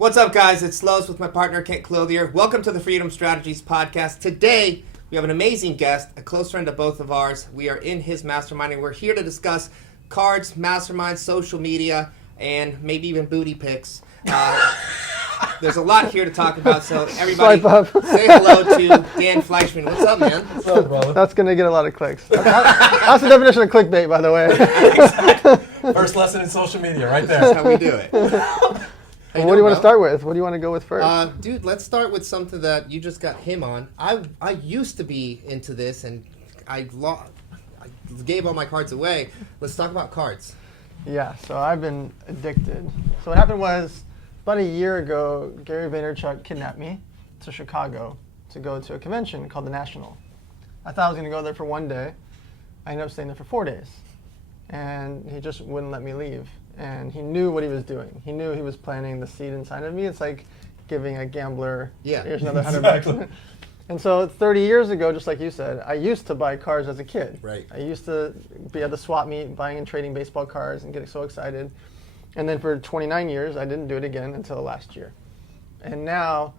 What's up, guys? It's Lowe's with my partner, Kent Clothier. Welcome to the Freedom Strategies podcast. Today, we have an amazing guest, a close friend of both of ours. We are in his mastermind, and we're here to discuss cards, mastermind, social media, and maybe even booty pics. There's a lot here to talk about, so everybody say hello to Dan Fleyshman. What's up, man? What's up, brother? That's going to get a lot of clicks. That's the definition of clickbait, by the way. Exactly. First lesson in social media, right there. That's how we do it. Well, what do you want to start with? What do you want to go with first? Dude, let's start with something that you just got him on. I used to be into this, and I gave all my cards away. Let's talk about cards. Yeah, so I've been addicted. So what happened was, about a year ago, Gary Vaynerchuk kidnapped me to Chicago to go to a convention called the National. I thought I was going to go there for one day. I ended up staying there for 4 days. And he just wouldn't let me leave. And he knew what he was doing. He knew he was planting the seed inside of me. It's like giving a gambler, here's another $100. And so 30 years ago, just like you said, I used to buy cards as a kid. Right. I used to be at the swap meet buying and trading baseball cards and getting so excited. And then for 29 years, I didn't do it again until last year. And now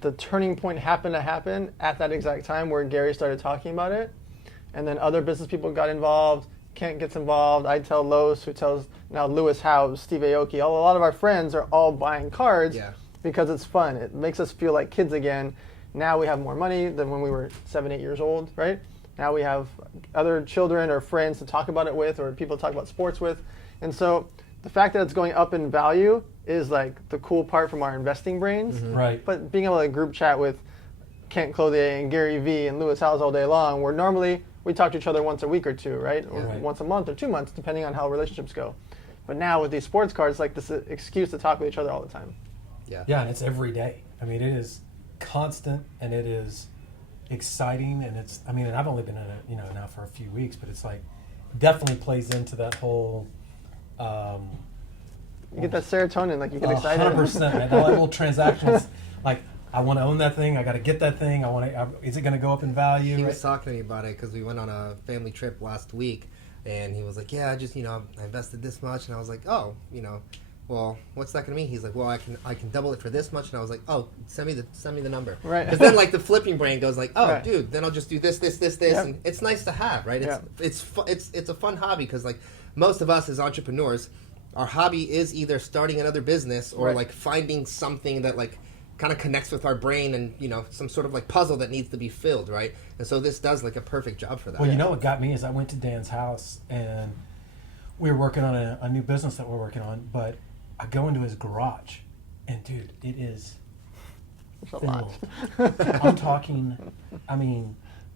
the turning point happened to happen at that exact time where Gary started talking about it. And then other business people got involved. Kent gets involved. I tell Lowe's, who tells now Lewis House, Steve Aoki. A lot of our friends are all buying cards because it's fun. It makes us feel like kids again. Now we have more money than when we were 7, 8 years old, right? Now we have other children or friends to talk about it with, or people to talk about sports with. And so the fact that it's going up in value is like the cool part from our investing brains. Mm-hmm. Right. But being able to group chat with Kent Clothier and Gary V and Lewis House all day long, where normally we talk to each other once a week or two, right? Or once a month or 2 months, depending on how relationships go. But now with these sports cards, like this excuse to talk with each other all the time. Yeah, and it's every day. I mean, it is constant and it is exciting, and it's, I mean, and I've only been in it, now for a few weeks, but it's like definitely plays into that whole you get that serotonin, like you get excited. 100%, man. All that little transactions, like I want to own that thing. I got to get that thing. Is it going to go up in value? He was talking to me about it because we went on a family trip last week, and he was like, "Yeah, I just I invested this much," and I was like, "Oh, well, what's that going to mean?" He's like, "Well, I can double it for this much," and I was like, "Oh, send me the number." Right. Because then like the flipping brain goes like, "Oh, right. Dude, then I'll just do this, Yep. and it's nice to have, right? It's a fun hobby because like most of us as entrepreneurs, our hobby is either starting another business or like finding something that like kind of connects with our brain and some sort of like puzzle that needs to be filled, right? And so this does like a perfect job for that. Well, what got me is I went to Dan's house and we were working on a new business that we're working on, but I go into his garage and dude, it is filled. I'm talking,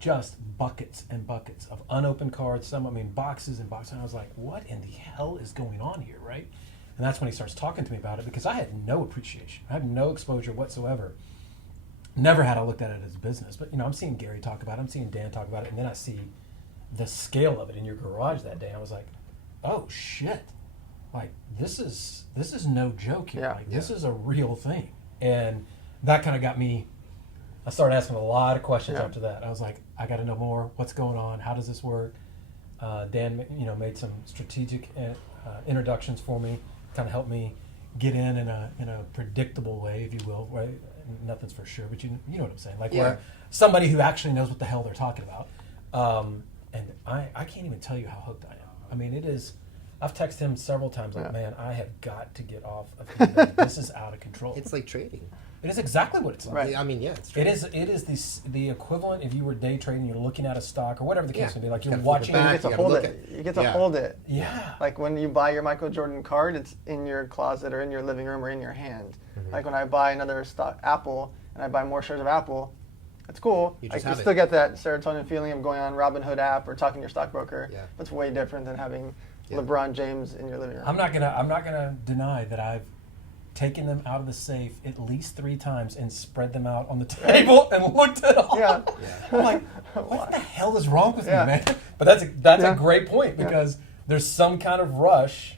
just buckets and buckets of unopened cards, boxes and boxes. And I was like, what in the hell is going on here, right? And that's when he starts talking to me about it because I had no appreciation. I had no exposure whatsoever. Never had I looked at it as a business. But, I'm seeing Gary talk about it. I'm seeing Dan talk about it. And then I see the scale of it in your garage that day. I was like, oh, shit. Like, this is no joke here. Yeah. Like, this is a real thing. And that kind of got me. I started asking a lot of questions after that. I was like, I got to know more. What's going on? How does this work? Dan, made some strategic introductions for me. Kind of help me get in a predictable way, if you will. Right? Nothing's for sure, but you know what I'm saying. Like where somebody who actually knows what the hell they're talking about. And I can't even tell you how hooked I am. I mean, it is. I've texted him several times. Like, man, I have got to get off of eBay. This is out of control. It's like trading. It is exactly what it's like. Right. It's trading. It is the equivalent if you were day trading. You're looking at a stock or whatever the case may be. Like you're Gotta watching. You get to hold it. You get to hold it. Yeah. Like when you buy your Michael Jordan card, it's in your closet or in your living room or in your hand. Mm-hmm. Like when I buy another stock, Apple, and I buy more shares of Apple, it's cool. You still get that serotonin feeling of going on Robinhood app or talking to your stockbroker. Yeah. That's way different than having LeBron James in your living room. I'm not gonna deny that I've taken them out of the safe at least 3 times and spread them out on the table and looked at all. Yeah. I'm like, what the hell is wrong with me, man? But that's a great point because there's some kind of rush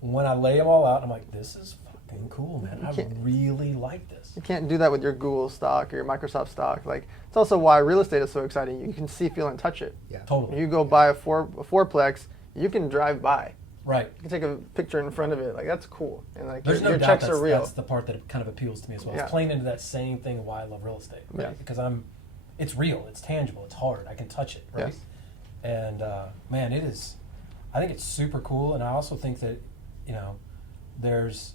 when I lay them all out. I'm like, this is fucking cool, man. I really like this. You can't do that with your Google stock or your Microsoft stock. Like, it's also why real estate is so exciting. You can see, feel, and touch it. Yeah, totally. You go buy a fourplex, you can drive by. Right. You can take a picture in front of it. Like, that's cool. And like There's no your doubt checks that's, are real. that's the part that kind of appeals to me as well. Yeah. It's playing into that same thing why I love real estate. Right? Yeah. Because it's real, it's tangible, it's hard. I can touch it, right? Yes. And man, I think it's super cool. And I also think that, there's,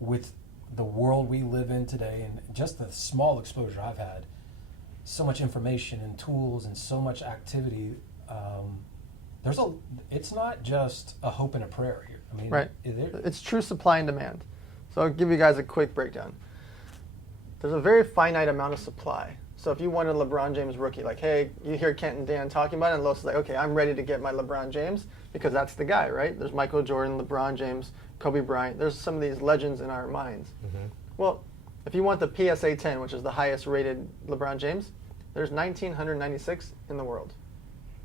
with the world we live in today and just the small exposure I've had, so much information and tools and so much activity, it's not just a hope and a prayer here. I mean, Right. It's true supply and demand. So I'll give you guys a quick breakdown. There's a very finite amount of supply. So if you wanted LeBron James rookie, like, hey, you hear Kent and Dan talking about it, and Los is like, okay, I'm ready to get my LeBron James because that's the guy, right? There's Michael Jordan, LeBron James, Kobe Bryant. There's some of these legends in our minds. Mm-hmm. Well, if you want the PSA 10, which is the highest rated LeBron James, there's 1,996 in the world.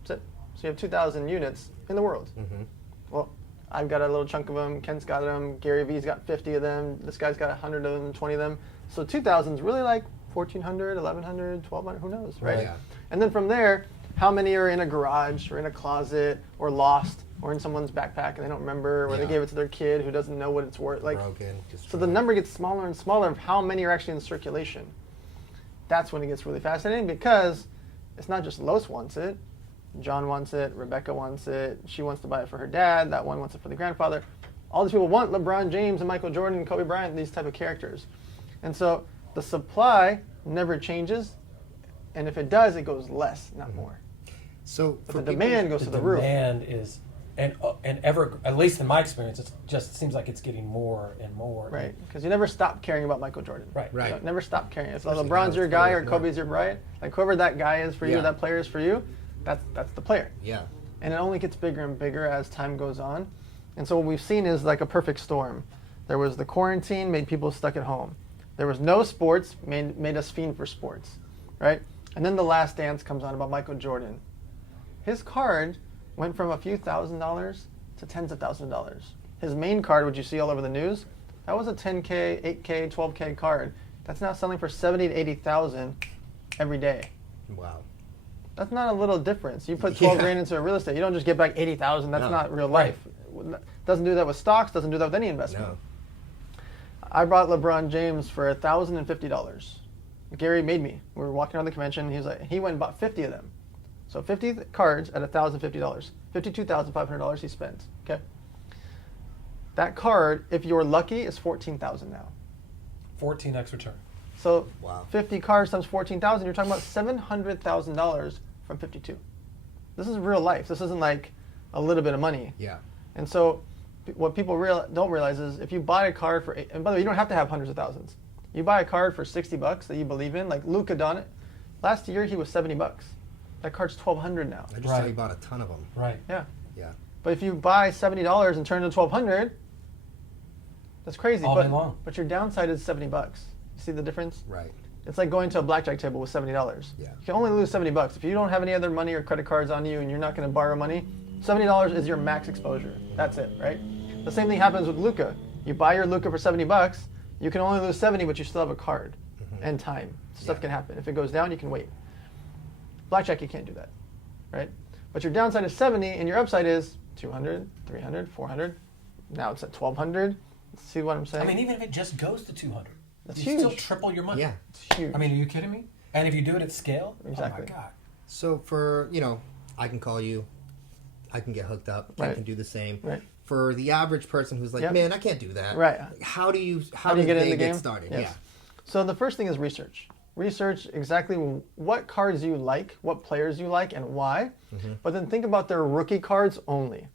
That's it. So you have 2,000 units in the world. Mm-hmm. Well, I've got a little chunk of them. Kent's got them. Gary V's got 50 of them. This guy's got 100 of them, 20 of them. So 2,000 is really like 1,400, 1,100, 1,200, who knows, right? Yeah. And then from there, how many are in a garage or in a closet or lost or in someone's backpack and they don't remember, or they gave it to their kid who doesn't know what it's worth. Like, broken. So the number gets smaller and smaller of how many are actually in circulation. That's when it gets really fascinating because it's not just Los wants it. John wants it. Rebecca wants it. She wants to buy it for her dad. That one wants it for the grandfather. All these people want LeBron James and Michael Jordan and Kobe Bryant, these type of characters. And so the supply never changes. And if it does, it goes less, not more. So but the demand goes to the roof. Demand is, and ever, at least in my experience, it just seems like it's getting more and more. Right, because you never stop caring about Michael Jordan. Right. Right. You never stop caring. If Especially LeBron's your guy or yeah. Kobe's your Bryant, like whoever that guy is for you, Yeah. that player is for you, that's the player. Yeah. And it only gets bigger and bigger as time goes on. And so what we've seen is like a perfect storm. There was the quarantine, made people stuck at home. There was no sports, made us fiend for sports, right? And then The Last Dance comes on about Michael Jordan. His card went from a few $1,000s to tens of thousands of dollars. His main card, which you see all over the news, that was a 10K, 8K, 12K card. That's now selling for 70 to 80,000 every day. Wow. That's not a little difference. You put 12 Yeah. grand into a real estate, you don't just get back 80,000. That's No. not real life. Doesn't do that with stocks, doesn't do that with any investment. No. I brought LeBron James for $1,050. Gary made me. We were walking around the convention. He went and bought 50 of them. So 50 cards at $1,050. $52,500 he spent. Okay. That card, if you're lucky, is $14,000 now. 14x return. So Wow. 50 cards times 14,000, you're talking about $700,000 from 52. This is real life. This isn't like a little bit of money. Yeah. And so what people don't realize is if you buy a card for, and by the way, you don't have to have hundreds of thousands. You buy a card for $60 that you believe in, like Luka Doncic. Last year he was $70. That card's $1,200 now. I just saw you bought a ton of them. Right. Yeah. Yeah. But if you buy $70 and turn it to $1,200, that's crazy. All day long. But your downside is $70. You see the difference? Right. It's like going to a blackjack table with $70. Yeah. You can only lose $70. If you don't have any other money or credit cards on you and you're not going to borrow money, $70 is your max exposure. That's it, right? The same thing happens with Luka. You buy your Luka for $70, you can only lose 70, but you still have a card and time. Stuff can happen. If it goes down, you can wait. Blackjack, you can't do that, right? But your downside is 70 and your upside is 200, 300, 400. Now it's at 1,200. See what I'm saying? I mean, even if it just goes to 200, That's you huge. still triple your money. Yeah. It's huge. I mean, are you kidding me? And if you do it at scale, Exactly. oh my God. So for, I can call you, I can get hooked up, I Right. can do the same. Right. For the average person who's like, Yep. man, I can't do that. Right. How do you do you get in they the game? started? Yes. So the first thing is research. Research exactly what cards you like, what players you like, and why. But then think about their rookie cards only.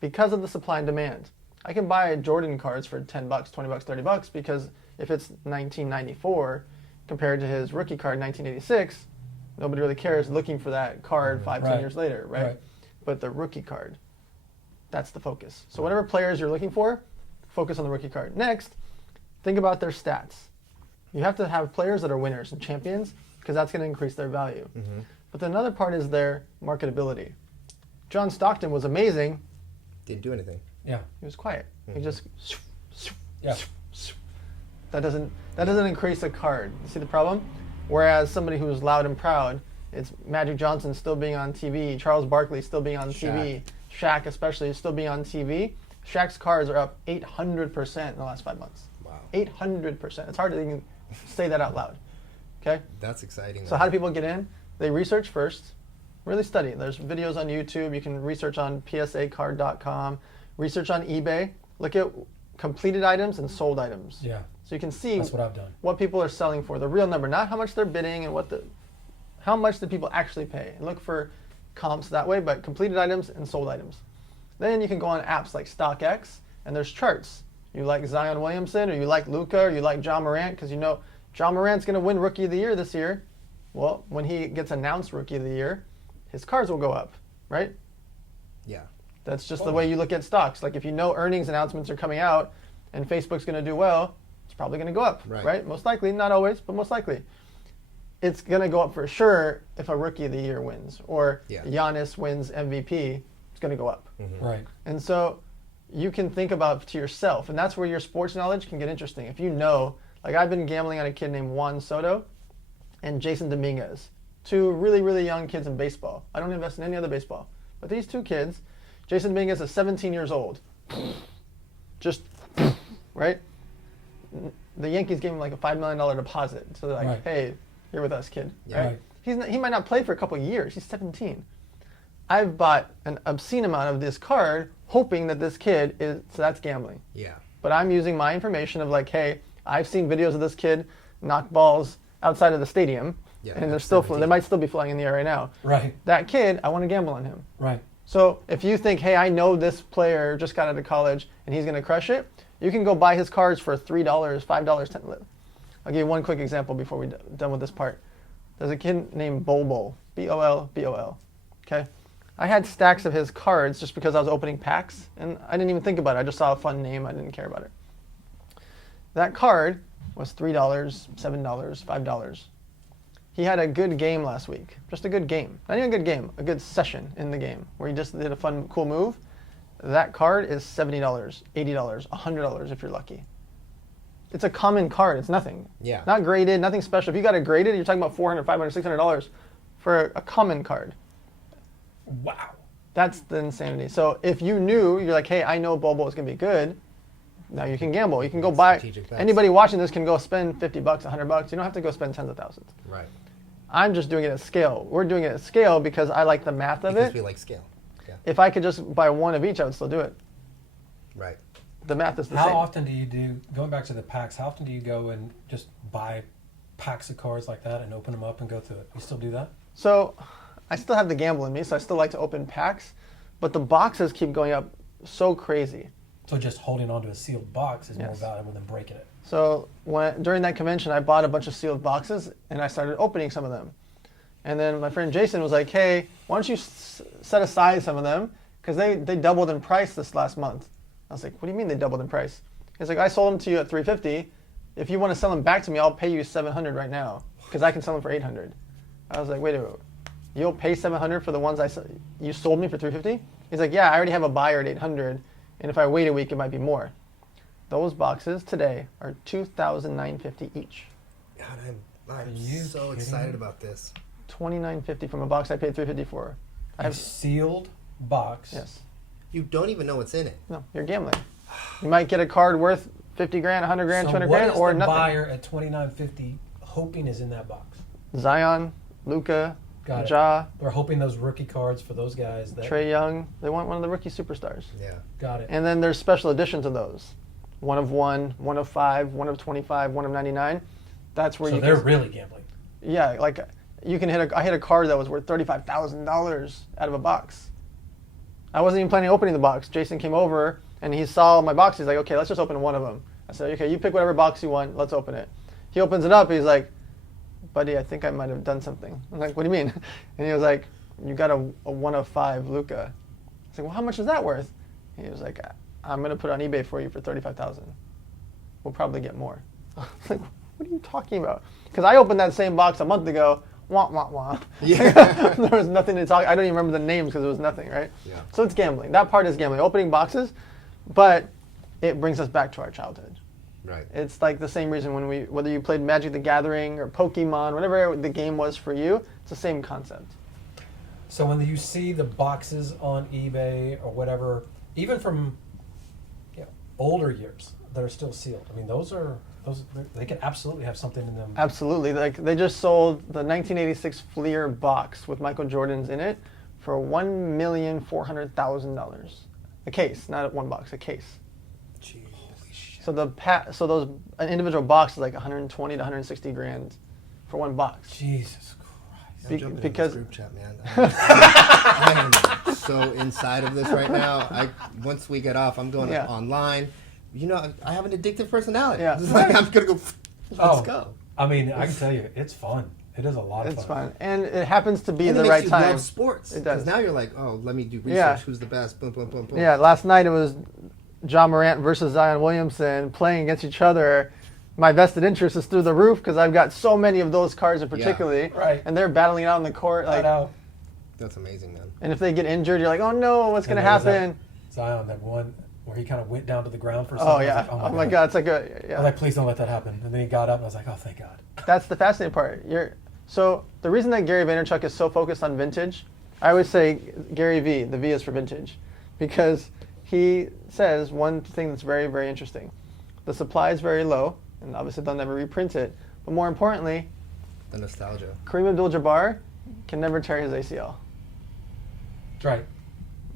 Because of the supply and demand. I can buy Jordan cards for $10, $20, $30 because if it's 1994 compared to his rookie card 1986, nobody really cares looking for that card 5, 10 Right. years later, right? Right. But the rookie card, that's the focus. So whatever players you're looking for, focus on the rookie card. Next, think about their stats. You have to have players that are winners and champions because that's going to increase their value. But then another part is their marketability. John Stockton was amazing. Didn't do anything. Yeah. He was quiet. He just Yeah. that doesn't increase a card. You see the problem? Whereas somebody who's loud and proud, it's Magic Johnson still being on TV, Charles Barkley still being on TV, Shaq especially still being on TV. Shaq's cards are up 800% in the last 5 months. Wow. 800%. It's hard to even say that out loud. Okay? That's exciting. So how do people get in? They research first, really study. There's videos on YouTube. You can research on psacard.com, research on eBay. Look at completed items and sold items. Yeah. So you can see That's what I've done. what people are selling for, the real number, not how much they're bidding and how much do people actually pay. And look for comps that way, but completed items and sold items. Then you can go on apps like StockX, and there's charts. You like Zion Williamson, or you like Luka, or you like John Morant, because you know John Morant's going to win Rookie of the Year this year. Well, when he gets announced Rookie of the Year, his cards will go up, right? Yeah. That's just the way you look at stocks. Like if you know earnings announcements are coming out and Facebook's going to do well, it's probably going to go up, right? Most likely, not always, but most likely. It's going to go up for sure if a Rookie of the Year wins or Giannis wins MVP, it's going to go up. Mm-hmm. Right. And so you can think about to yourself, and that's where your sports knowledge can get interesting. If you know, like I've been gambling on a kid named Juan Soto and Jason Dominguez, two really, really young kids in baseball. I don't invest in any other baseball. But these two kids, Jason Dominguez is 17 years old. Just, right? The Yankees gave him like a $5 million deposit. So they're like, hey, you're with us, kid. Yeah. Right? He might not play for a couple of years. He's 17. I've bought an obscene amount of this card hoping that this kid is, so that's gambling. Yeah. But I'm using my information of like, hey, I've seen videos of this kid knock balls outside of the stadium. Yeah, and they're still they might still be flying in the air right now. Right. That kid, I want to gamble on him. Right. So if you think, hey, I know this player just got out of college and he's going to crush it, you can go buy his cards for $3, $5, $10. I'll give you one quick example before we're done with this part. There's a kid named Bol, B-O-L, okay? I had stacks of his cards just because I was opening packs, and I didn't even think about it. I just saw a fun name. I didn't care about it. That card was $3, $7, $5. He had a good game last week, just a good game. Not even a good game, a good session in the game where he just did a fun, cool move. That card is $70, $80, $100 if you're lucky. It's a common card, it's nothing. Yeah. Not graded, nothing special. If you got it graded, you're talking about $400, $500, $600 for a common card. Wow. That's the insanity. So if you knew, you're like, hey, I know Bobo is going to be good, now you can gamble. You can go buy, anybody watching this can go spend $50, $100. You don't have to go spend tens of thousands. Right. I'm just doing it at scale. We're doing it at scale because I like the math of it. Because we like scale. Yeah. If I could just buy one of each, I would still do it. Right. The math is the How same. often do you do, going back to the packs, how often do you go and just buy packs of cards like that and open them up and go through it? You still do that? So I still have the gamble in me, so I still like to open packs, but the boxes keep going up so crazy. So just holding onto a sealed box is more valuable than breaking it. So during that convention, I bought a bunch of sealed boxes, and I started opening some of them. And then my friend Jason was like, hey, why don't you set aside some of them? Because they doubled in price this last month. I was like, what do you mean they doubled in price? He's like, I sold them to you at $350. If you want to sell them back to me, I'll pay you $700 right now, because I can sell them for $800. I was like, wait a minute. You'll pay $700 for the ones you sold me for $350? He's like, yeah, I already have a buyer at $800, and if I wait a week, it might be more. Those boxes today are $2,950 each. God, I'm so excited about this. $2,950 from a box I paid $350 for. I have sealed box. Yes. You don't even know what's in it. No, you're gambling. You might get a card worth $50 grand, $100 grand, $200 grand, or nothing. So what is the buyer at $2,950 hoping is in that box? Zion, Luka, Got it. Ja. They're hoping those rookie cards for those guys. Trae Young. They want one of the rookie superstars. Yeah. Got it. And then there's special editions of those. 1 of 1, 1 of 5, 1 of 25, 1 of 99. That's where so they're really gambling. Yeah, like you can I hit a card that was worth $35,000 out of a box. I wasn't even planning on opening the box. Jason came over and he saw my box. He's like, okay, let's just open one of them. I said, okay, you pick whatever box you want. Let's open it. He opens it up. He's like, buddy, I think I might have done something. I'm like, what do you mean? And he was like, you got a 1 of 5 Luka. I was like, well, how much is that worth? He was like, I'm going to put it on eBay for you for $35,000. We'll probably get more. I was like, what are you talking about? Because I opened that same box a month ago. Wah, wah, wah. Yeah. There was nothing to talk. I don't even remember the names because it was nothing, right? Yeah. So it's gambling. That part is gambling. Opening boxes, but it brings us back to our childhood. Right. It's like the same reason whether you played Magic the Gathering or Pokemon, whatever the game was for you, it's the same concept. So when you see the boxes on eBay or whatever, even from older years that are still sealed, I mean, those they can absolutely have something in them. Absolutely. Like they just sold the 1986 Fleer box with Michael Jordan's in it for $1,400,000. A case, not one box, a case. Jeez. So those an individual box is like 120 to 160 grand for one box. Jesus Christ. I'm jumping because in this group chat, man. I am so inside of this right now. Once we get off, I'm going online. You know, I have an addictive personality. Yeah. It's like I'm gonna go. Let's go. I mean, I can tell you, it's fun. It is a lot of fun. It's fun, and it happens to be And the it right makes you time. love sports. It does. Because now you're like, oh, let me do research. Yeah. Who's the best? Boom, boom, boom, boom. Yeah, last night it was John Morant versus Zion Williamson playing against each other. My vested interest is through the roof because I've got so many of those cards in particularly. Right. And they're battling it out on the court. I Like, know. That's amazing, man. and if they get injured, you're like, oh no, what's going to And there was happen? Zion, that one where he kind of went down to the ground for a Oh second. yeah. I was like, Oh my God. It's like I was like, please don't let that happen. And then he got up and I was like, oh, thank God. That's the fascinating part. So the reason that Gary Vaynerchuk is so focused on vintage, I always say Gary V, the V is for vintage, because he says one thing that's very, very interesting. The supply is very low, and obviously they'll never reprint it. But more importantly, The nostalgia. Kareem Abdul-Jabbar can never tear his ACL, That's right.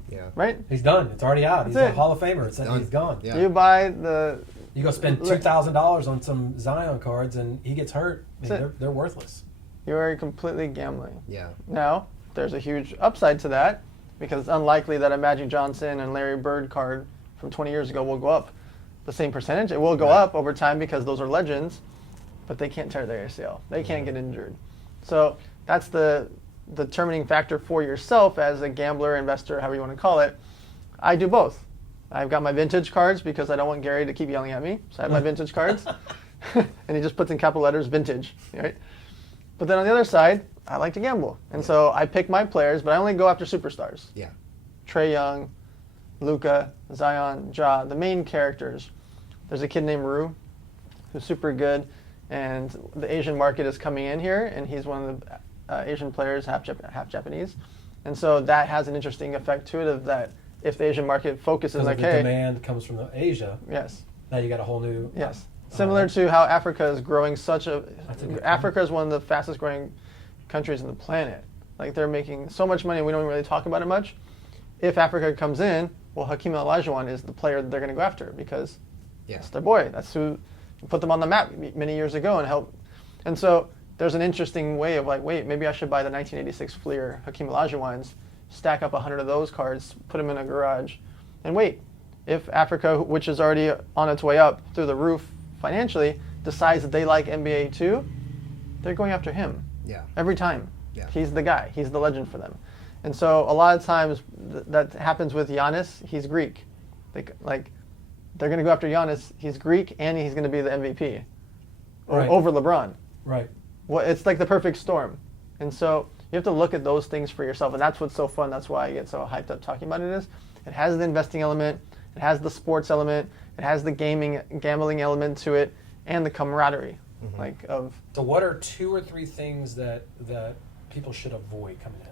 Yeah. right? He's done. It's already out. He's That's a it. Hall of Famer. Done. He's gone. Yeah. You buy the You go spend $2,000 on some Zion cards and he gets hurt. I mean, That's they're worthless. you are completely gambling. Yeah. Now, there's a huge upside to that because it's unlikely that a Magic Johnson and Larry Bird card from 20 years ago will go up the same percentage. It will go up over time because those are legends, but they can't tear their ACL. They can't get injured. So that's the determining factor for yourself as a gambler, investor, however you want to call it. I do both. I've got my vintage cards because I don't want Gary to keep yelling at me. So I have my vintage cards. And he just puts in capital letters, vintage, right? But then on the other side, I like to gamble. And so I pick my players, but I only go after superstars. Yeah. Trae Young, Luka, Zion, Ja, the main characters. There's a kid named Rue who's super good, and the Asian market is coming in here, and he's one of the Asian players, half Japanese. And so that has an interesting effect to it of that if the Asian market focuses Because like, the hey, demand comes from Asia. yes, Now you got a whole new. yes. Similar to how Africa is growing That's a good Africa is one of the fastest growing countries on the planet. Like they're making so much money, we don't really talk about it much. If Africa comes in, well, Hakeem Olajuwon is the player that they're going to go after because it's their boy. That's who put them on the map many years ago and helped. And so there's an interesting way of like, wait, maybe I should buy the 1986 Fleer Hakeem Olajuwons, stack up 100 of those cards, put them in a garage, and wait. If Africa, which is already on its way up through the roof financially, decides that they like NBA too, they're going after him. Yeah. Every time. Yeah. He's the guy. He's the legend for them. And so a lot of times that happens with Giannis. He's Greek. They're going to go after Giannis. He's Greek and he's going to be the MVP Right. over LeBron. Right. Well, it's like the perfect storm. And so you have to look at those things for yourself. And that's what's so fun. That's why I get so hyped up talking about it. It has the investing element. It has the sports element. It has the gambling element to it, and the camaraderie, So what are 2 or 3 things that people should avoid coming in?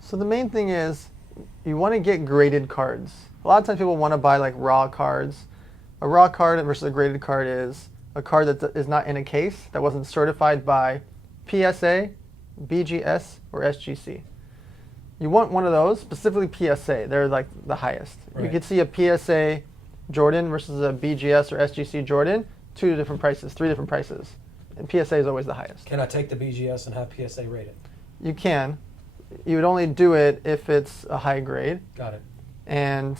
So the main thing is you want to get graded cards. A lot of times people want to buy like raw cards. A raw card versus a graded card is a card that is not in a case, that wasn't certified by PSA, BGS, or SGC. You want one of those, specifically PSA. They're like the highest. Right. You could see a PSA Jordan versus a BGS or SGC Jordan, 2 different prices, 3 different prices. And PSA is always the highest. Can I take the BGS and have PSA rated? You can. You would only do it if it's a high grade Got it. and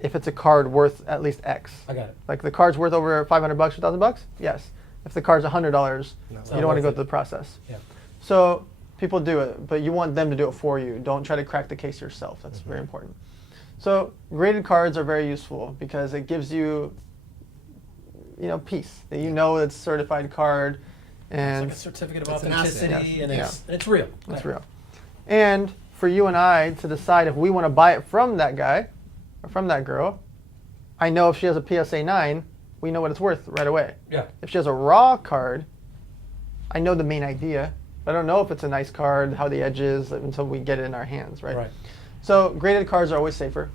if it's a card worth at least X. I got it. Like the card's worth over $500 or $1,000? Yes. If the card's $100, you don't want to go through the process. Yeah. So people do it, but you want them to do it for you. Don't try to crack the case yourself. That's very important. So graded cards are very useful because it gives you, peace. That you know it's a certified card. And It's like a certificate of It's an asset. authenticity, and Yeah. it's real. it's real. And for you and I to decide if we want to buy it from that guy or from that girl, I know if she has a PSA 9, we know what it's worth right away. Yeah. If she has a raw card, I know the main idea. I don't know if it's a nice card, how the edge is, until we get it in our hands, right? Right. So graded cards are always safer.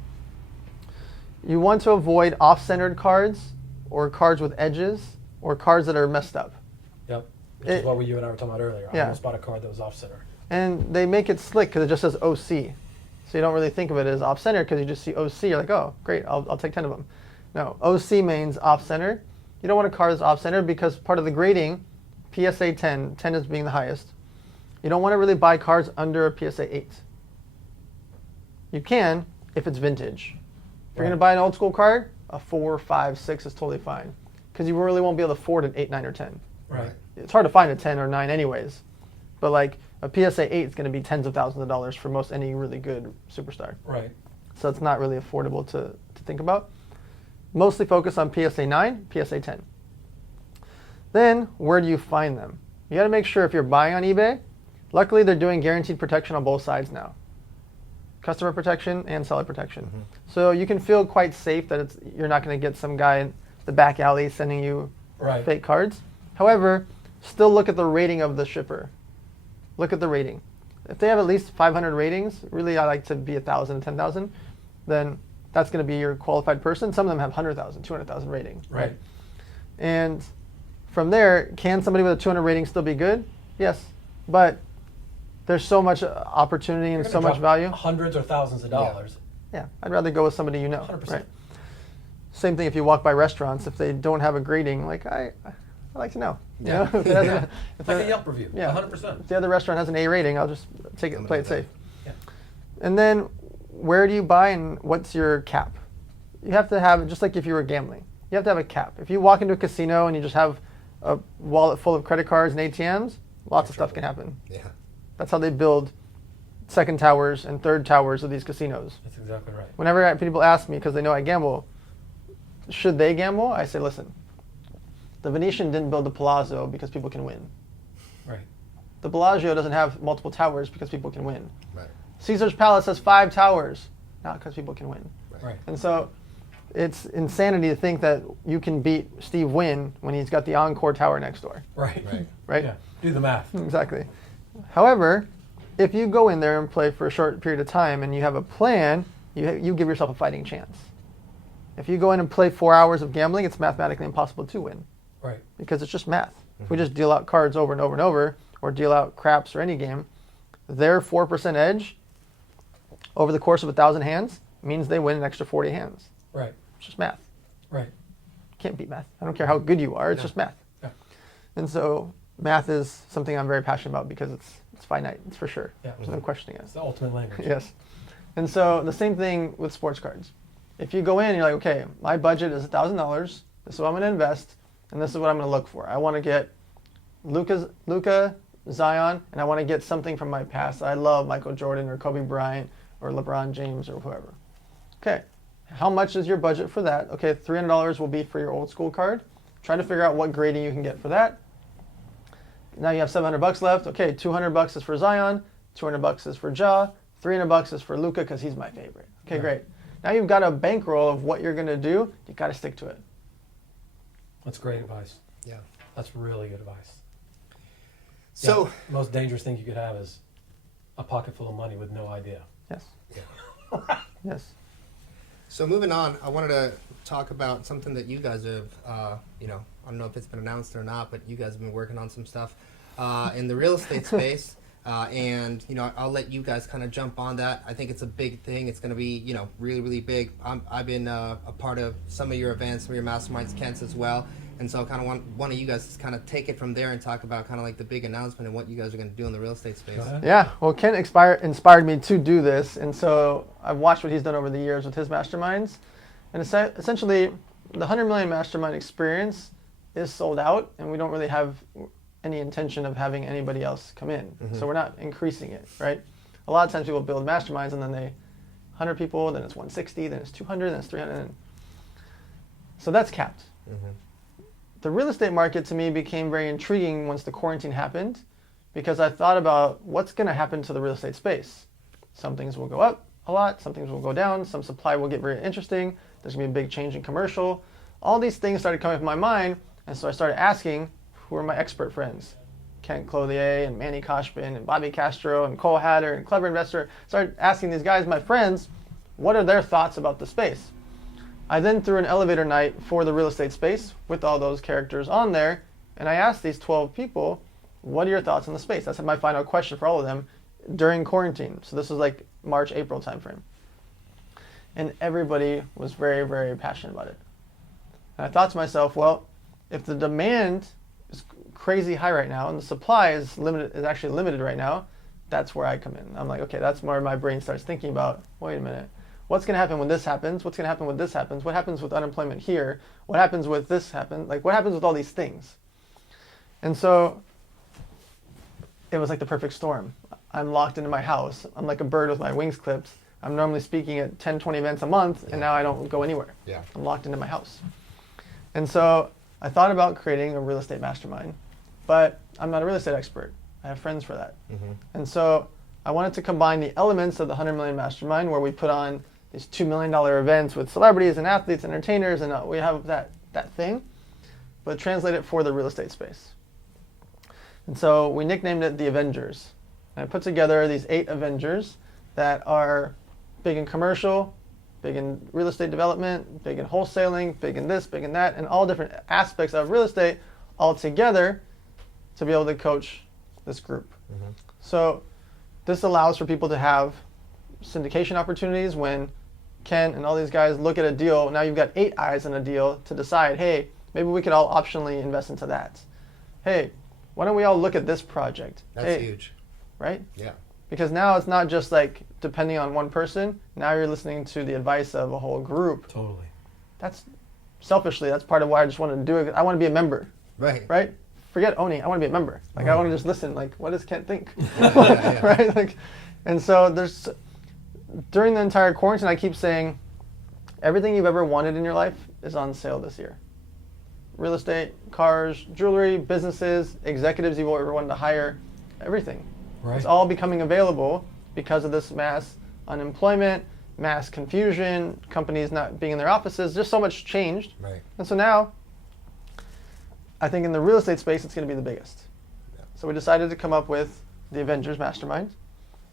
You want to avoid off-centered cards or cards with edges or cards that are messed up. Yep. Which is what you and I were talking about earlier. I Yeah. almost bought a card that was off-center. And they make it slick because it just says OC. So you don't really think of it as off-center because you just see OC. You're like, oh, great, I'll take 10 of them. No, OC means off-center. You don't want a card that's off-center because part of the grading, PSA 10, 10 is being the highest. You don't want to really buy cards under a PSA 8. You can if it's vintage. If you're going to buy an old school card, a 4, 5, 6 is totally fine because you really won't be able to afford an 8, 9, or 10. Right. It's hard to find a 10 or 9 anyways. But like a PSA 8 is going to be tens of thousands of dollars for most any really good superstar. Right. So it's not really affordable to think about. Mostly focus on PSA 9, PSA 10. Then where do you find them? You got to make sure if you're buying on eBay, luckily they're doing guaranteed protection on both sides now. Customer protection and seller protection. Mm-hmm. So you can feel quite safe that you're not going to get some guy in the back alley sending you fake cards. However, still look at the rating of the shipper. Look at the rating. If they have at least 500 ratings, really I like to be 1,000 to 10,000, then that's going to be your qualified person. Some of them have 100,000, 200,000 rating. Right. And from there, can somebody with a 200 rating still be good? Yes. But there's so much opportunity and so much value. Hundreds or thousands of dollars. Yeah, I'd rather go with somebody you know. 100%. Right. Same thing if you walk by restaurants. If they don't have a grading, like I like to know. You know? If it hasn't- if Like the- a Yelp review. Yeah. 100%. If the other restaurant has an A rating, I'll just take it and play it safe. Yeah. And then where do you buy and what's your cap? You have to have, just like if you were gambling, you have to have a cap. If you walk into a casino and you just have a wallet full of credit cards and ATMs, lots of stuff can happen. Yeah. That's how they build second towers and third towers of these casinos. That's exactly right. Whenever people ask me, because they know I gamble, should they gamble? I say, listen, the Venetian didn't build the Palazzo because people can win. Right. The Bellagio doesn't have multiple towers because people can win. Right. Caesar's Palace has 5 towers, not because people can win. Right. And so it's insanity to think that you can beat Steve Wynn when he's got the Encore Tower next door. Right. Right. Right? Yeah. Do the math. Exactly. However, if you go in there and play for a short period of time and you have a plan, you give yourself a fighting chance. If you go in and play 4 hours of gambling, it's mathematically impossible to win Right. because it's just math. If we just deal out cards over and over and over, or deal out craps or any game, their 4% edge over the course of 1,000 hands means they win an extra 40 hands. Right. It's just math. Right. Can't beat math. I don't care how good you are. It's just math. Yeah. And so math is something I'm very passionate about because it's finite. It's for sure. Yeah. There's no questioning it. It's the ultimate language. Yes. And so the same thing with sports cards. If you go in and you're like, okay, my budget is $1,000. This is what I'm going to invest, and this is what I'm going to look for. I want to get Luka, Zion, and I want to get something from my past. I love Michael Jordan or Kobe Bryant or LeBron James or whoever. Okay, how much is your budget for that? Okay, $300 will be for your old school card. Try to figure out what grading you can get for that. Now you have $700 left. Okay, $200 is for Zion, $200 is for Ja, $300 is for Luka because he's my favorite. Okay, Right. great. Now you've got a bankroll of what you're going to do. You got to stick to it. That's great advice. Yeah. That's really good advice. So, Yeah, the most dangerous thing you could have is a pocket full of money with no idea. Yes. Yes. so moving on, I wanted to talk about something that you guys have, I don't know if it's been announced or not, but you guys have been working on some stuff in the real estate space. And, I'll let you guys kind of jump on that. I think it's a big thing. It's going to be, really, really big. I've been a part of some of your events, some of your masterminds, Kent's as well. And so I kind of want one of you guys to kind of take it from there and talk about kind of like the big announcement and what you guys are going to do in the real estate space. Go ahead. Yeah, well, Ken inspired me to do this, and so I've watched what he's done over the years with his masterminds, and essentially, the 100 Million Mastermind experience is sold out, and we don't really have any intention of having anybody else come in, so we're not increasing it, right? A lot of times people build masterminds, and then 100 people, then it's 160, then it's 200, then it's 300, so that's capped. The real estate market to me became very intriguing once the quarantine happened because I thought about what's going to happen to the real estate space. Some things will go up a lot, some things will go down, some supply will get very interesting, there's going to be a big change in commercial. All these things started coming up in my mind, and so I started asking, who are my expert friends? Kent Clothier and Manny Koshpin and Bobby Castro and Cole Hatter and Clever Investor. Started asking these guys, my friends, what are their thoughts about the space? I then threw an elevator night for the real estate space with all those characters on there, and I asked these 12 people, what are your thoughts on the space? That's my final question for all of them during quarantine. So this was like March, April timeframe. And everybody was very, very passionate about it. And I thought to myself, well, if the demand is crazy high right now and the supply is actually limited right now, that's where I come in. I'm like, okay, that's where my brain starts thinking about, wait a minute, what's going to happen when this happens? What's going to happen when this happens? What happens with unemployment here? What happens with this happen? Like, what happens with all these things? And so it was like the perfect storm. I'm locked into my house. I'm like a bird with my wings clipped. I'm normally speaking at 10, 20 events a month, and now I don't go anywhere. Yeah. I'm locked into my house. And so I thought about creating a real estate mastermind, but I'm not a real estate expert. I have friends for that. Mm-hmm. And so I wanted to combine the elements of the 100 Million Mastermind, where we put on these $2 million events with celebrities and athletes, entertainers, and we have that thing, but translate it for the real estate space. And so we nicknamed it the Avengers. And I put together these 8 Avengers that are big in commercial, big in real estate development, big in wholesaling, big in this, big in that, and all different aspects of real estate all together to be able to coach this group. Mm-hmm. So this allows for people to have syndication opportunities when Ken and all these guys look at a deal. Now you've got 8 eyes on a deal to decide, hey, maybe we could all optionally invest into that. Hey, why don't we all look at this project? That's huge. Right? Yeah. Because now it's not just like depending on one person. Now you're listening to the advice of a whole group. Totally. That's selfishly, that's part of why I just wanted to do it. I want to be a member. Right. Right? Forget owning. I want to be a member. Like, I want to just listen. Like, what does Kent think? Yeah. Right? Like, and so during the entire quarantine, I keep saying, everything you've ever wanted in your life is on sale this year. Real estate, cars, jewelry, businesses, executives you've ever wanted to hire, everything. Right. It's all becoming available because of this mass unemployment, mass confusion, companies not being in their offices. Just so much changed. Right. And so now, I think in the real estate space, it's going to be the biggest. Yeah. So we decided to come up with the Avengers Mastermind.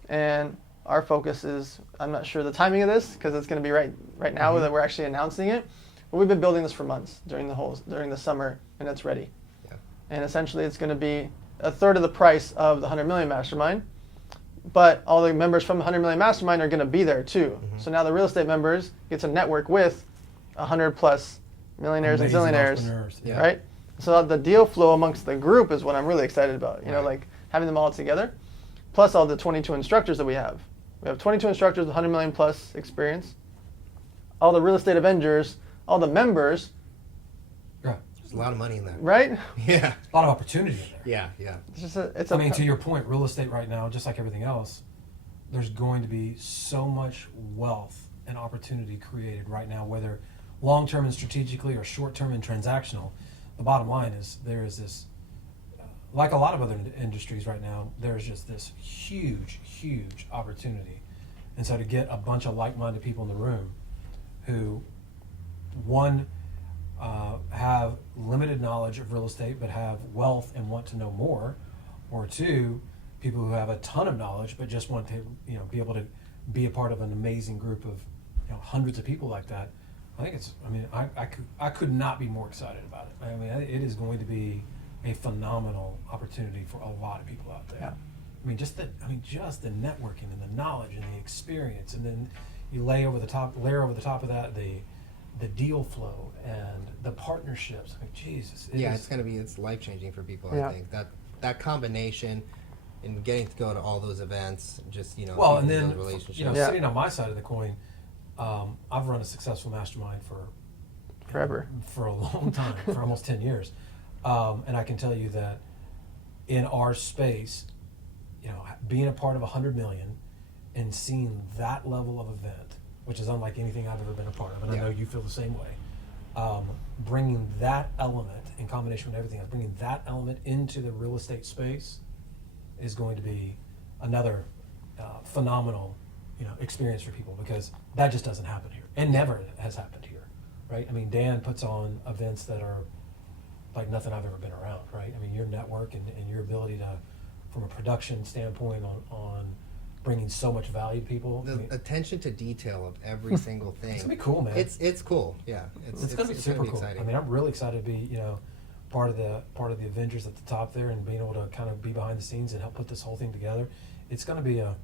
And our focus is, I'm not sure the timing of this, because it's going to be right now mm-hmm. that we're actually announcing it. But we've been building this for months during the summer, and it's ready. Yeah. And essentially, it's going to be a third of the price of the 100 Million Mastermind, but all the members from the 100 Million Mastermind are going to be there too. Mm-hmm. So now the real estate members get to network with 100 plus millionaires and zillionaires, yeah. Right? So the deal flow amongst the group is what I'm really excited about. You know, like having them all together, plus all the 22 instructors that we have. We have 22 instructors with 100 million plus experience. All the real estate Avengers, all the members. Yeah. There's a lot of money in that. Right? Yeah. A lot of opportunity in there. Yeah, yeah. I mean, to your point, real estate right now, just like everything else, there's going to be so much wealth and opportunity created right now, whether long-term and strategically or short-term and transactional. The bottom line is there is this, like a lot of other industries right now, there's just this huge, huge opportunity. And so to get a bunch of like-minded people in the room who, one, have limited knowledge of real estate but have wealth and want to know more, or two, people who have a ton of knowledge but just want to be able to be a part of an amazing group of hundreds of people like that. I could not be more excited about it. I mean, it is going to be a phenomenal opportunity for a lot of people out there. Yeah. I mean, just the networking and the knowledge and the experience, and then you layer over the top of that the deal flow and the partnerships. I mean, Jesus. It's life changing for people. Yeah. I think that combination and getting to go to all those events, just well, and then those relationships. Sitting on my side of the coin, I've run a successful mastermind for a long time, for almost 10 years. And I can tell you that in our space, being a part of 100 million and seeing that level of event, which is unlike anything I've ever been a part of, and I know you feel the same way, bringing that element in combination with everything else, bringing that element into the real estate space is going to be another phenomenal experience for people, because that just doesn't happen here. It never has happened here, right? I mean, Dan puts on events that are like nothing I've ever been around, right? I mean, your network and your ability to, from a production standpoint on bringing so much value to people. The attention to detail of every single thing. It's going to be cool, man. It's cool, yeah. It's going to be super cool. Exciting. I mean, I'm really excited to be, part of the Avengers at the top there and being able to kind of be behind the scenes and help put this whole thing together. It's going to be a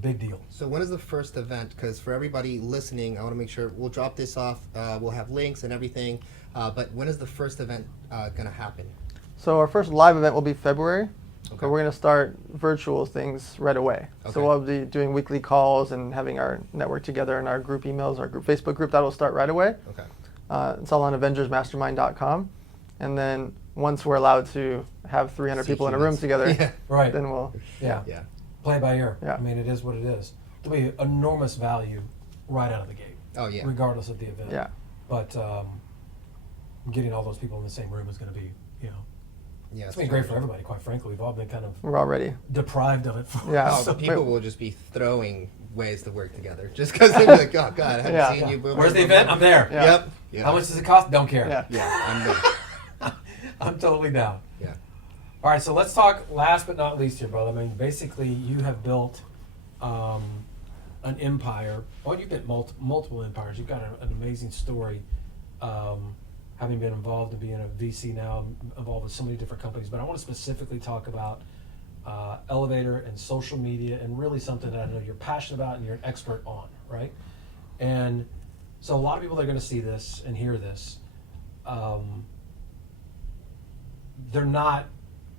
big deal. So when is the first event? Because for everybody listening, I want to make sure we'll drop this off. We'll have links and everything. But when is the first event going to happen? So our first live event will be February. Okay. But we're going to start virtual things right away. Okay. So we'll be doing weekly calls and having our network together in our group emails, our group Facebook group. That will start right away. Okay. It's all on AvengersMastermind.com. And then once we're allowed to have 300 people in a room together, right. then we'll yeah. Play by ear. Yeah. I mean, it is what it is. There'll be enormous value right out of the gate. Oh, yeah. Regardless of the event. Yeah. But getting all those people in the same room is going to be, Yeah, it's been great for everybody, quite frankly. We've all been kind of we're all ready. Deprived of it. People will just be throwing ways to work together just because they're like, oh, God, I haven't seen you. Where's the event? I'm there. Yeah. Yep. How much does it cost? Don't care. Yeah. I'm there. I'm totally down. Yeah. All right, so let's talk last but not least here, brother. I mean, basically, you have built an empire. Well, you've built multiple empires. You've got an amazing story, having been involved in being a VC now, involved with so many different companies. But I want to specifically talk about Elevator and social media and really something that I know you're passionate about and you're an expert on, right? And so a lot of people that are going to see this and hear this, they're not,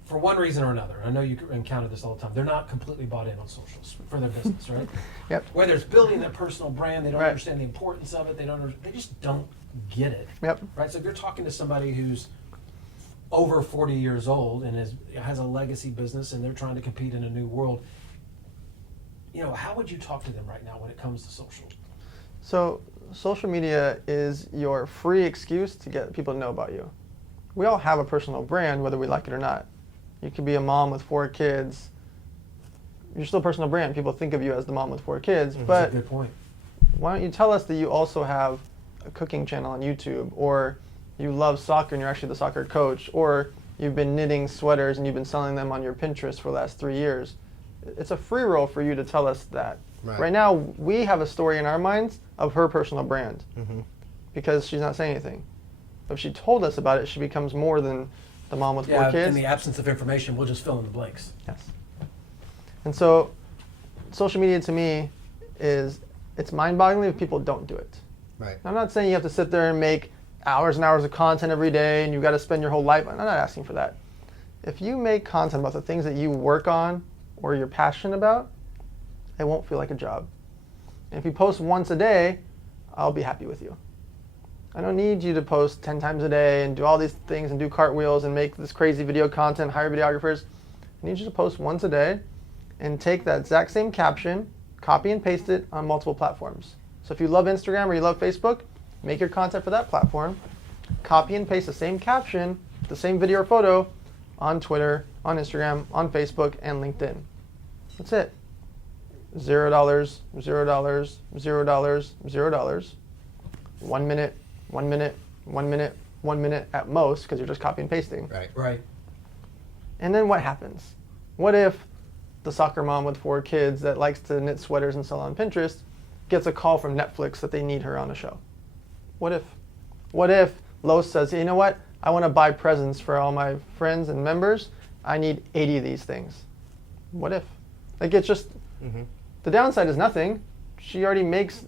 for one reason or another, I know you encounter this all the time, they're not completely bought in on socials for their business, right? Yep. Whether it's building that personal brand, they don't Right. understand the importance of it, they just don't get it. Yep. Right? So if you're talking to somebody who's over 40 years old and has a legacy business and they're trying to compete in a new world, how would you talk to them right now when it comes to social? So social media is your free excuse to get people to know about you. We all have a personal brand, whether we like it or not. You could be a mom with 4 kids. You're still a personal brand. People think of you as the mom with 4 kids. That's But a good point. why don't you tell us that you also have a cooking channel on YouTube, or you love soccer and you're actually the soccer coach, or you've been knitting sweaters and you've been selling them on your Pinterest for the last 3 years. It's a free roll for you to tell us that. Right now, we have a story in our minds of her personal brand because she's not saying anything. If she told us about it, she becomes more than the mom with 4 kids. In the absence of information, we'll just fill in the blanks. Yes. And so social media to me it's mind-boggling if people don't do it. Right. I'm not saying you have to sit there and make hours and hours of content every day and you've got to spend your whole life. I'm not asking for that. If you make content about the things that you work on or you're passionate about, it won't feel like a job. And if you post once a day, I'll be happy with you. I don't need you to post 10 times a day and do all these things and do cartwheels and make this crazy video content, hire videographers. I need you to post once a day and take that exact same caption, copy and paste it on multiple platforms. So if you love Instagram or you love Facebook, make your content for that platform, copy and paste the same caption, the same video or photo on Twitter, on Instagram, on Facebook, and LinkedIn. That's it. $0, $0, $0, $0, 1 minute, 1 minute, 1 minute, 1 minute at most, because you're just copy and pasting. Right. And then what happens? What if the soccer mom with 4 kids that likes to knit sweaters and sell on Pinterest gets a call from Netflix that they need her on a show? What if Lowe's says, hey, you know what? I want to buy presents for all my friends and members. I need 80 of these things. What if? Like, it's just, the downside is nothing. She already knits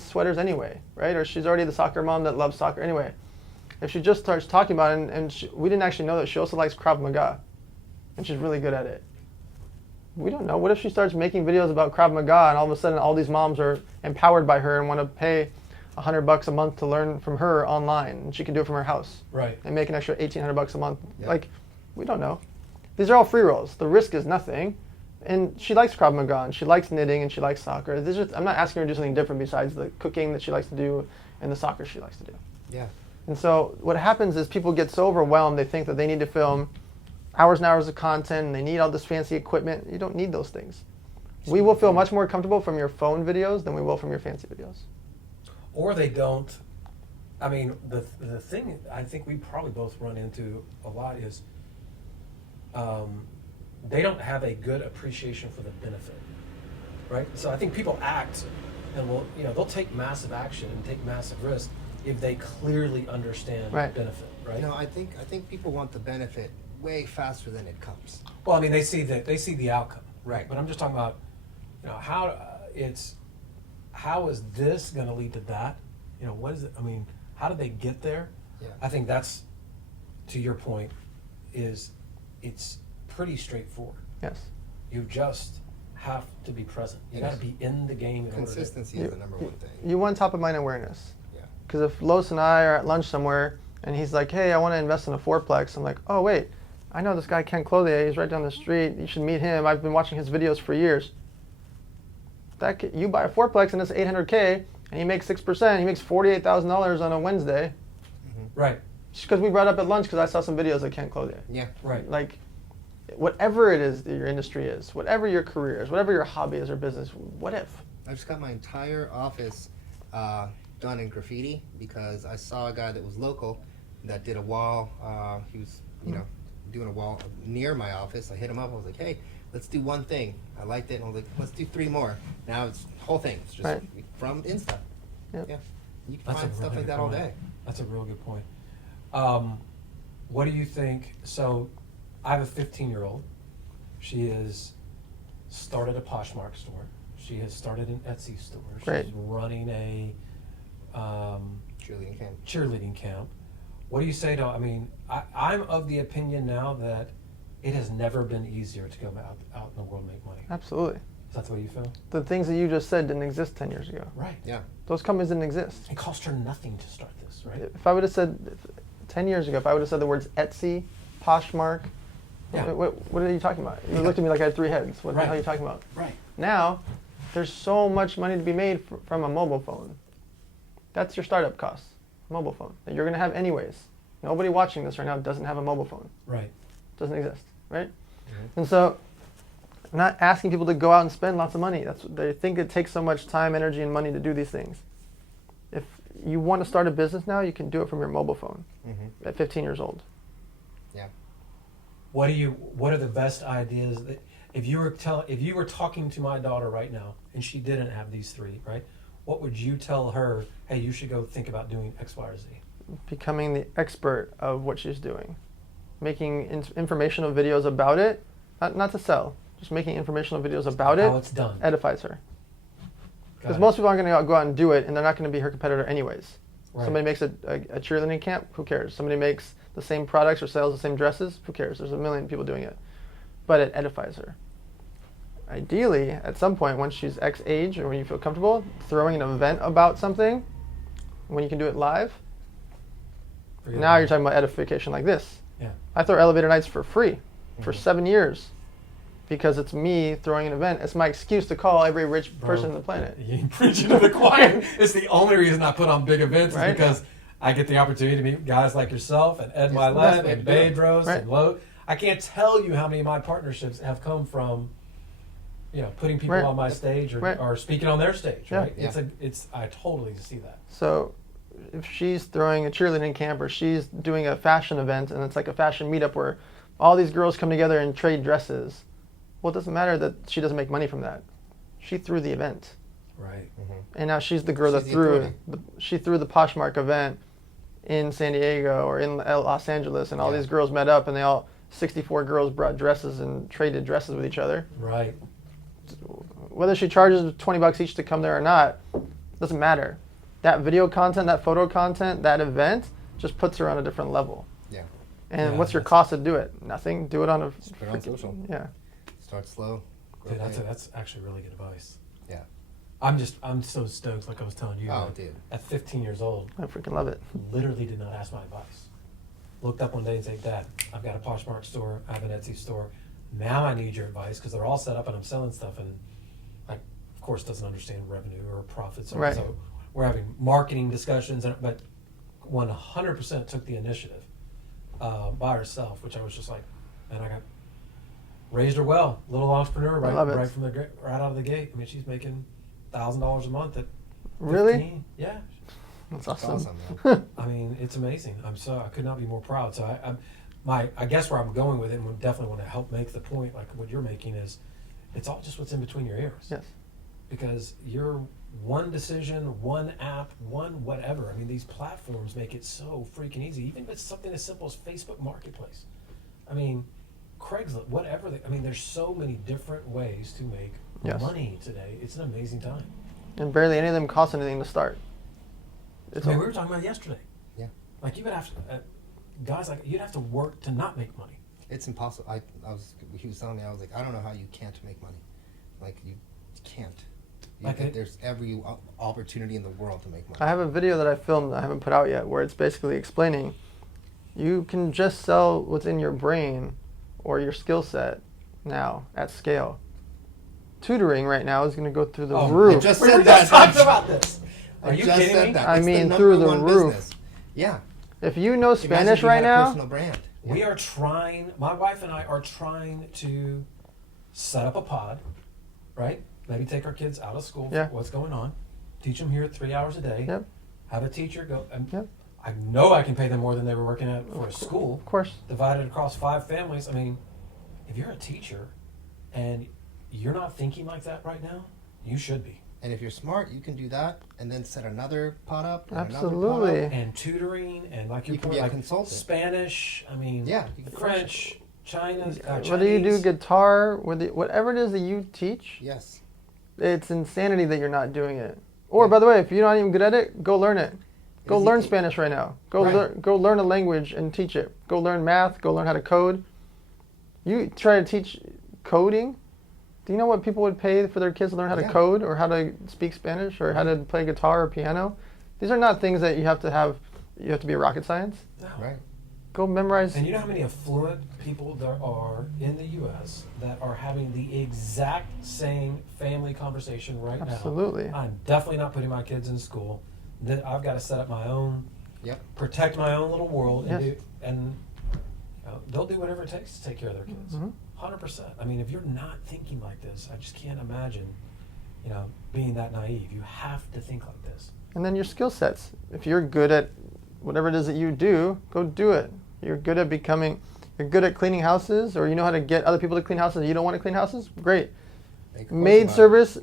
sweaters anyway, right? Or she's already the soccer mom that loves soccer anyway. If she just starts talking about it, and we didn't actually know that she also likes Krav Maga, and she's really good at it. We don't know. What if she starts making videos about Krav Maga, and all of a sudden all these moms are empowered by her and want to pay $100 a month to learn from her online, and she can do it from her house, right? And make an extra $1,800 a month. Yep. Like, we don't know. These are all free rolls. The risk is nothing. And she likes Krav Maga, and she likes knitting, and she likes soccer. I'm not asking her to do something different besides the cooking that she likes to do and the soccer she likes to do. Yeah. And so what happens is people get so overwhelmed, they think that they need to film hours and hours of content, and they need all this fancy equipment. You don't need those things. We will feel much more comfortable from your phone videos than we will from your fancy videos. Or they don't I mean, the thing I think we probably both run into a lot is they don't have a good appreciation for the benefit, right? So I think people act and they'll take massive action and take massive risk if they clearly understand the benefit, right? I think people want the benefit way faster than it comes. Well, I mean, they see the outcome, Right. But I'm just talking about, how how is this going to lead to that? What is it? I mean, how did they get there? Yeah. I think that's, to your point, it's pretty straightforward. Yes. You just have to be present. You got to be in the game. Consistency is the number one thing. You want top of mind awareness. Yeah. Because if Los and I are at lunch somewhere and he's like, hey, I want to invest in a fourplex, I'm like, oh, wait, I know this guy Ken Clothier. He's right down the street. You should meet him. I've been watching his videos for years. You buy a fourplex and it's $800K and he makes 6%. He makes $48,000 on a Wednesday. Mm-hmm. Right. Just because we brought up at lunch because I saw some videos of Ken Clothier. Yeah. Right. Like, whatever it is that your industry is, whatever your career is, whatever your hobby is or business, what if? I just got my entire office done in graffiti because I saw a guy that was local that did a wall. He was, doing a wall near my office. I hit him up. I was like, hey, let's do one thing. I liked it. And I was like, let's do 3 more. Now it's the whole thing. It's just from Insta. Yep. Yeah. You can find stuff like that all day. That's a real good point. What do you think? So I have a 15-year-old. She has started a Poshmark store. She has started an Etsy store. Great. She's running a cheerleading camp. What do you say to, I'm of the opinion now that it has never been easier to go out in the world and make money. Absolutely. Is that the way you feel? The things that you just said didn't exist 10 years ago. Right. Yeah. Those companies didn't exist. It cost her nothing to start this, right? If I would have said 10 years ago, if I would have said the words Etsy, Poshmark, what are you talking about? You looked at me like I had 3 heads. What the hell are you talking about? Right. Now, there's so much money to be made from a mobile phone. That's your startup cost, mobile phone, that you're going to have anyways. Nobody watching this right now doesn't have a mobile phone. Right. Doesn't exist, right? Mm-hmm. And so, I'm not asking people to go out and spend lots of money. They think it takes so much time, energy, and money to do these things. If you want to start a business now, you can do it from your mobile phone at 15 years old. Yeah. What are the best ideas that if you were talking to my daughter right now and she didn't have these 3, right? What would you tell her? Hey, you should go think about doing X, Y, or Z. Becoming the expert of what she's doing, making informational videos about it, not to sell, just making informational videos about it. How it's done edifies her. Because most people aren't going to go out and do it, and they're not going to be her competitor anyways. Right. Somebody makes a cheerleading camp, who cares? Somebody makes the same products or sells the same dresses, who cares? There's a million people doing it. But it edifies her. Ideally, at some point, once she's X age or when you feel comfortable, throwing an event about something, when you can do it live, now you're talking about edification like this. Yeah. I throw elevator nights for free for 7 years because it's me throwing an event. It's my excuse to call every rich person on the planet. You preaching to the choir. It's the only reason I put on big events is Right? because I get the opportunity to meet guys like yourself and Ed Milet and Bedros and Lo. I can't tell you how many of my partnerships have come from, putting people on my stage or speaking on their stage. Yeah. Right? Yeah. I totally see that. So if she's throwing a cheerleading camp or she's doing a fashion event and it's like a fashion meetup where all these girls come together and trade dresses, well, it doesn't matter that she doesn't make money from that. She threw the event. Right. Mm-hmm. And now she's the girl that threw the Poshmark event in San Diego or in Los Angeles, and all these girls met up and 64 girls brought dresses and traded dresses with each other. Right. Whether she charges $20 each to come there or not, doesn't matter. That video content, that photo content, that event just puts her on a different level. Yeah. And what's your cost to do it? Nothing. Do it on Just put it on social. Yeah. Start slow. Dude, that's actually really good advice. Yeah. I'm so stoked, like I was telling you. Oh, dude. At 15 years old, I freaking love it. literally did not ask my advice. Looked up one day and said, Dad, I've got a Poshmark store, I have an Etsy store. Now I need your advice because they're all set up and I'm selling stuff, and I, of course, doesn't understand revenue or profits. Right. So we're having marketing discussions, but 100% took the initiative by herself, which I was just like, man, I got raised her well, little entrepreneur right out of the gate. I mean, she's making $1,000 a month at 15. Really? Yeah. That's That's awesome. man. I mean, it's amazing. I could not be more proud. So I guess where I'm going with it, and we definitely want to help make the point, like what you're making is, it's all just what's in between your ears. Yes. Because you're one decision, one app, one whatever. I mean, these platforms make it so freaking easy. Even if it's something as simple as Facebook Marketplace. I mean, Craigslist, whatever. I mean, there's so many different ways to make Yes. money today. It's an amazing time. And barely any of them cost anything to start. I mean, we were talking about it yesterday. Yeah. Like you would have to, guys, like you'd have to work to not make money. It's impossible. He was telling me, I was like, I don't know how you can't make money. Like, you can't. There's every opportunity in the world to make money. I have a video that I filmed that I haven't put out yet where it's basically explaining you can just sell what's in your brain or your skill set now at scale. Tutoring right now is going to go through the roof. I just We said were that. just talking about this. Are you just kidding said me? that. I It's mean, the through number the one roof. business. Yeah. If you know Imagine Spanish if you right had a now, personal brand. We are trying, my wife and I are trying to set up a pod, right? Maybe take our kids out of school Yeah. for what's going on, teach them here 3 hours a day, Yep. have a teacher go, and Yep. I know I can pay them more than they were working at for a school, of course. divided across 5 families. I mean, if you're a teacher and you're not thinking like that right now, you should be. And if you're smart, you can do that and then set another pod up. And Absolutely. Another pod up. And tutoring and like You your can point, be a like consultant. Spanish, I mean, Yeah, you can French, China, Whether you do Chinese. guitar, whatever it is that you teach, Yes. it's insanity that you're not doing it. Or, by the way, if you're not even good at it, go learn it. Go Is learn it- Spanish right now. Go Right. go learn a language and teach it. Go learn math. Go learn how to code. You try to teach coding. Do you know what people would pay for their kids to learn how to Yeah. code or how to speak Spanish or how to play guitar or piano? These are not things that you have to have. You have to be a rocket science. No. Right. Go memorize. And you know how many affluent people there are in the U.S. that are having the exact same family conversation right Absolutely. now? I'm definitely not putting my kids in school. That I've got to set up my own, Yep. protect my own little world, and, Yes. they'll do whatever it takes to take care of their kids. Mhm. 100%. I mean, if you're not thinking like this, I just can't imagine, being that naive. You have to think like this. And then your skill sets. If you're good at whatever it is that you do, go do it. You're good at cleaning houses, or you know how to get other people to clean houses and you don't want to clean houses? Great. Make a course Maid about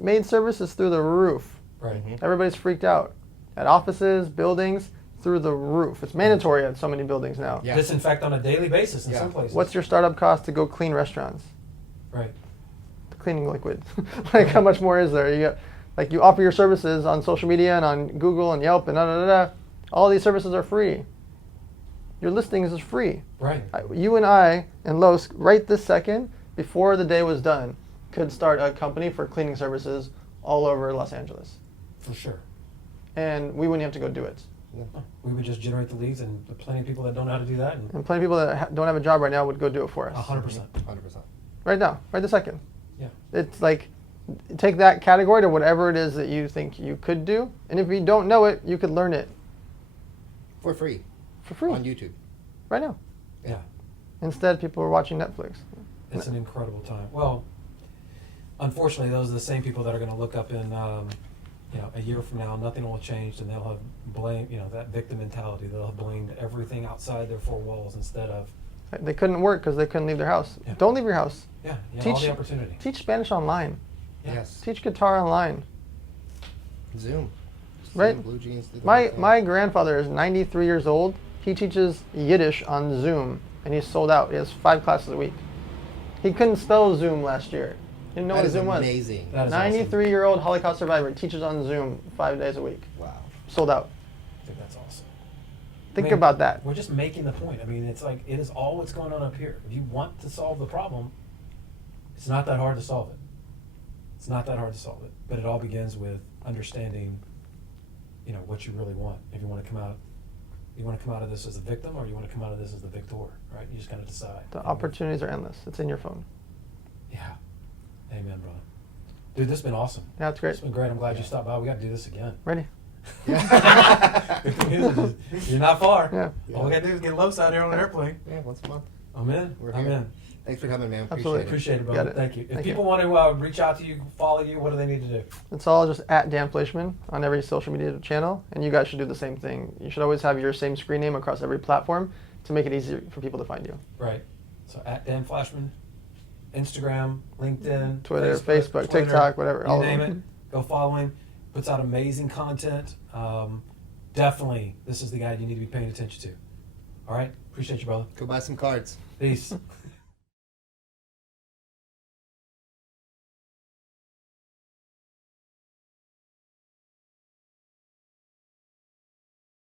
it. service is through the roof. Right. Mhm. Everybody's freaked out. At offices, buildings, through the roof. It's mandatory at so many buildings now. Yeah. Disinfect on a daily basis in Yeah. some places. What's your startup cost to go clean restaurants? right? The cleaning liquid. Like how much more is there? You offer your services on social media and on Google and Yelp and all these services are free. Your listings is free. Right. You and I and Los, right this second, before the day was done, could start a company for cleaning services all over Los Angeles. For sure. And we wouldn't have to go do it. We would just generate the leads, and plenty of people that don't know how to do that. And And plenty of people that don't have a job right now would go do it for us. 100%. 100%. Right now, right this second. Yeah. It's like, take that category to whatever it is that you think you could do. And if you don't know it, you could learn it For free. for free On YouTube. right now. Yeah. Instead, people are watching Netflix. It's an incredible time. Well, unfortunately, those are the same people that are going to look up in, a year from now, nothing will have changed, and they'll have blamed, that victim mentality. They'll have blamed everything outside their 4 walls instead of, They couldn't work because they couldn't leave their house. Yeah. Don't leave your house. all Teach- the opportunity. Teach Spanish online. Yeah. Yes. Teach guitar online. Zoom. Right. Zoom, Blue Jeans. do the My whole thing. my grandfather is 93 years old. He teaches Yiddish on Zoom, and he's sold out. He has 5 classes a week. He couldn't spell Zoom last year. He didn't know That what is Zoom was. amazing. That is awesome. 93-year-old Holocaust survivor teaches on Zoom 5 days a week. Wow. Sold out. I think that's awesome. Think I mean, about that. We're just making the point. I mean, it's like, it is all what's going on up here. If you want to solve the problem, it's not that hard to solve it. It's not that hard to solve it. But it all begins with understanding, what you really want. If you want to come out of this as a victim, or you want to come out of this as the victor, right? You just got to decide. The opportunities are endless. It's in your phone. Yeah. Amen, brother. Dude, this has been awesome. Yeah, it's great. It's been great. I'm glad you stopped by. We got to do this again. Ready? Yeah. You're not far. Yeah. All we got to do is get Los out here on an airplane. Yeah, once a month. I'm in. We're I'm here. in. Thanks for coming, man. Absolutely. Appreciate it, Got brother. it. Thank you. If Thank people you. want to reach out to you, follow you, what do they need to do? It's all just at Dan Fleyshman on every social media channel, and you guys should do the same thing. You should always have your same screen name across every platform to make it easier for people to find you. Right. So at Dan Fleyshman, Instagram, LinkedIn, Twitter, Facebook, Twitter, TikTok, whatever. You all of name it. them. Go follow him. Puts out amazing content. Definitely, this is the guy you need to be paying attention to. All right. Appreciate you, brother. Go buy some cards. Peace.